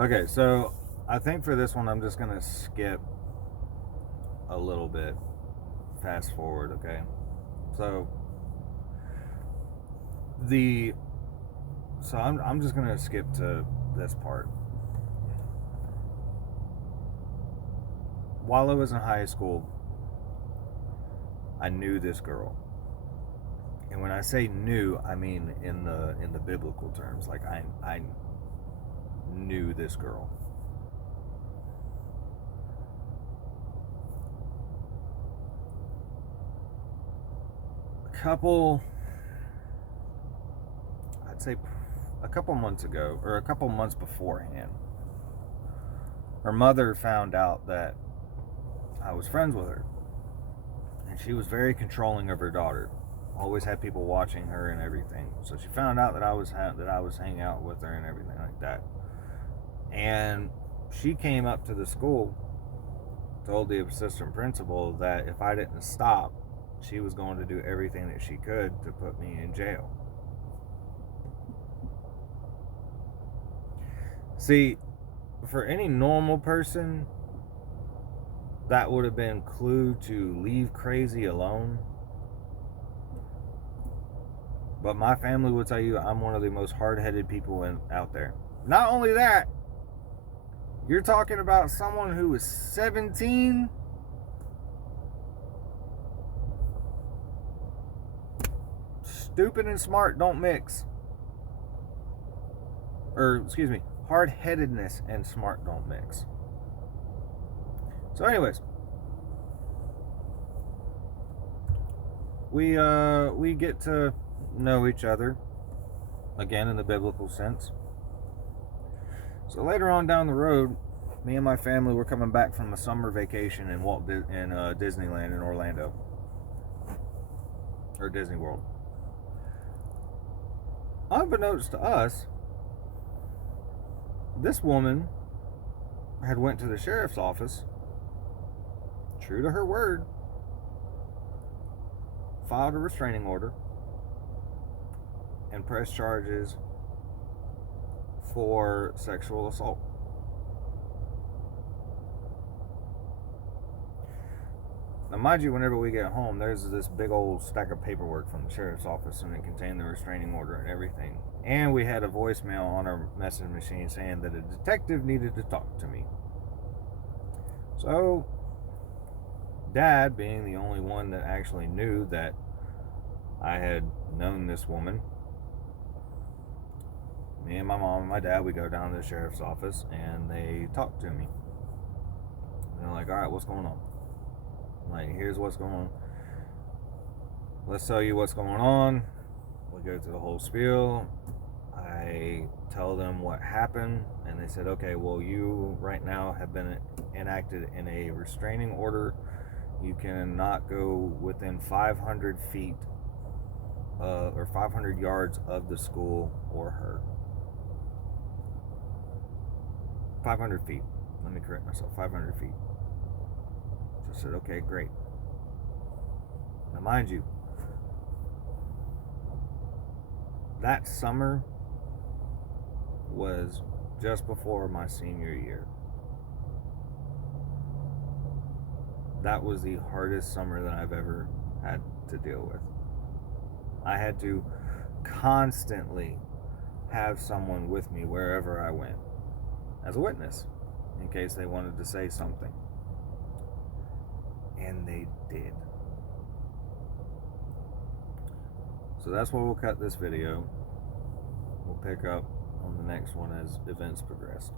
Okay, so I think for this one, I'm just going to skip a little bit, fast forward, okay? So, I'm just going to skip to this part. While I was in high school, I knew this girl. And when I say knew, I mean in the biblical terms. Like I knew this girl. I'd say a couple months ago, or a couple months beforehand, her mother found out that I was friends with her. And she was very controlling of her daughter. Always had people watching her and everything. So she found out that I was hanging out with her and everything like that. And she came up to the school, told the assistant principal that if I didn't stop, she was going to do everything that she could to put me in jail. See, for any normal person, that would have been clue to leave crazy alone. But my family will tell you I'm one of the most hard-headed people out there. Not only that, you're talking about someone who was 17. Stupid and smart don't mix. Or, excuse me, hard-headedness and smart don't mix. So anyways, we get to know each other, again in the biblical sense. So later on down the road, me and my family were coming back from a summer vacation in Disneyland in Orlando, or Disney World. Unbeknownst to us, this woman had went to the sheriff's office, true to her word, filed a restraining order, and pressed charges for sexual assault. Now, mind you, whenever we get home, there's this big old stack of paperwork from the sheriff's office, and it contained the restraining order and everything. And we had a voicemail on our message machine saying that a detective needed to talk to me. So, Dad, being the only one that actually knew that I had known this woman, me and my mom and my dad, we go down to the sheriff's office and they talk to me. And they're like, all right, what's going on? I'm like, here's what's going on. Let's tell you what's going on. We go through the whole spiel. I tell them what happened, and they said, okay, well, you right now have been enacted in a restraining order. You cannot go within 500 feet or 500 yards of the school or her. 500 feet. Let me correct myself. 500 feet. So I said, okay, great. Now, mind you, that summer was just before my senior year. That was the hardest summer that I've ever had to deal with. I had to constantly have someone with me wherever I went as a witness in case they wanted to say something. And they did. So that's where we'll cut this video. We'll pick up on the next one as events progress.